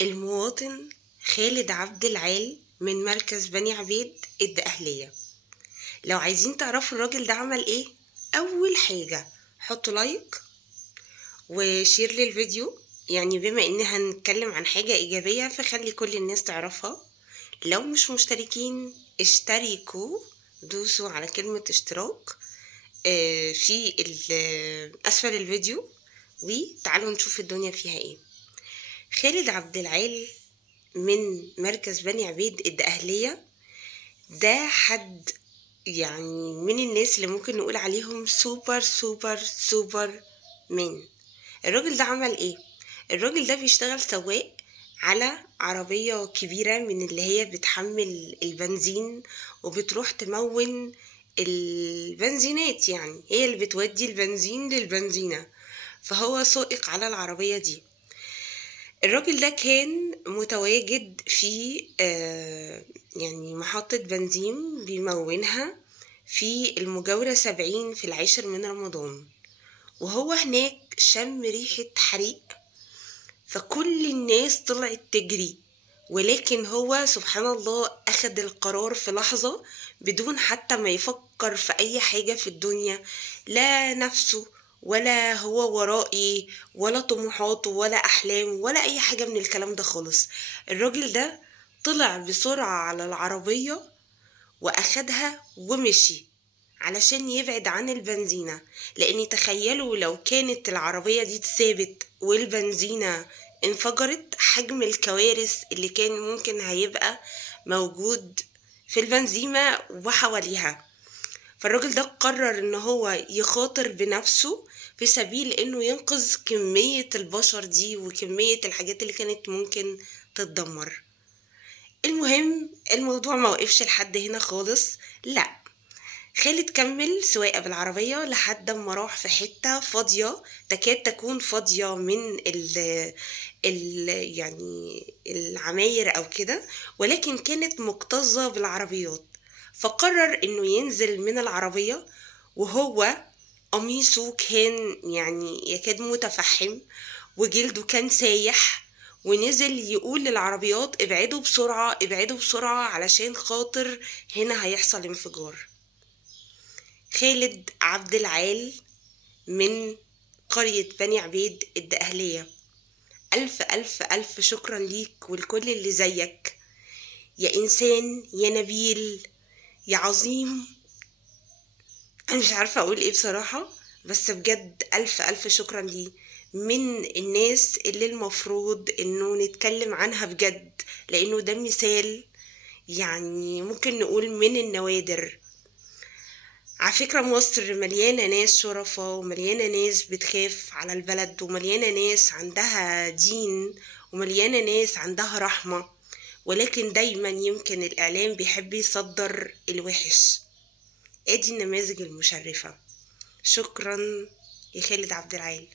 المواطن خالد عبد العال من مركز بني عبيد الدقهلية. لو عايزين تعرفوا الراجل ده عمل ايه، اول حاجة حطوا لايك وشير للفيديو، يعني بما ان هنتكلم عن حاجة ايجابية فخلي كل الناس تعرفها. لو مش مشتركين اشتركوا، دوسوا على كلمة اشتراك في اسفل الفيديو، وتعالوا نشوف الدنيا فيها ايه. خالد عبد العال من مركز بني عبيد الدقهلية ده حد يعني من الناس اللي ممكن نقول عليهم سوبر سوبر سوبر مان. الراجل ده عمل ايه؟ الراجل ده بيشتغل سواق على عربية كبيرة من اللي هي بتحمل البنزين وبتروح تمون البنزينات، يعني هي اللي بتودي البنزين للبنزينة، فهو سائق على العربية دي. الراجل ده كان متواجد في يعني محطة بنزين بيمونها في المجاورة 70 في 10 من رمضان، وهو هناك شم ريحة حريق، فكل الناس طلعت تجري، ولكن هو سبحان الله أخد القرار في لحظة بدون حتى ما يفكر في أي حاجة في الدنيا، لا نفسه ولا هو ورائي ولا طموحاته ولا أحلام ولا أي حاجة من الكلام ده خالص. الراجل ده طلع بسرعة على العربية وأخدها ومشي علشان يبعد عن البنزينة، لأن تخيلوا لو كانت العربية دي اتثابت والبنزينة انفجرت، حجم الكوارث اللي كان ممكن هيبقى موجود في البنزيمة وحواليها. فالراجل ده قرر ان هو يخاطر بنفسه في سبيل انه ينقذ كمية البشر دي وكمية الحاجات اللي كانت ممكن تتدمر. المهم الموضوع ما وقفش لحد هنا خالص، لا، خالد كمل سواقة بالعربية لحد ما راح في حتة فاضية تكاد تكون فاضية من ال يعني العماير أو كده، ولكن كانت مكتظة بالعربيات. فقرر إنه ينزل من العربية وهو قميصه كان يعني يكاد متفحم وجلده كان سايح، ونزل يقول للعربيات ابعدوا بسرعة ابعدوا بسرعة علشان خاطر هنا هيحصل انفجار. خالد عبد العال من قرية بني عبيد الدقهلية، ألف ألف ألف شكرا ليك ولكل اللي زيك، يا إنسان يا نبيل يا عظيم. أنا مش عارفة أقول إيه بصراحة، بس بجد ألف ألف شكرا ليه، من الناس اللي المفروض إنه نتكلم عنها بجد، لأنه ده مثال يعني ممكن نقول من النوادر. على فكرة مصر مليانة ناس شرفة ومليانة ناس بتخاف على البلد ومليانة ناس عندها دين ومليانة ناس عندها رحمة، ولكن دايما يمكن الإعلام بيحب يصدر الوحش. ادي النماذج المشرفة. شكرا يا خالد عبد العال.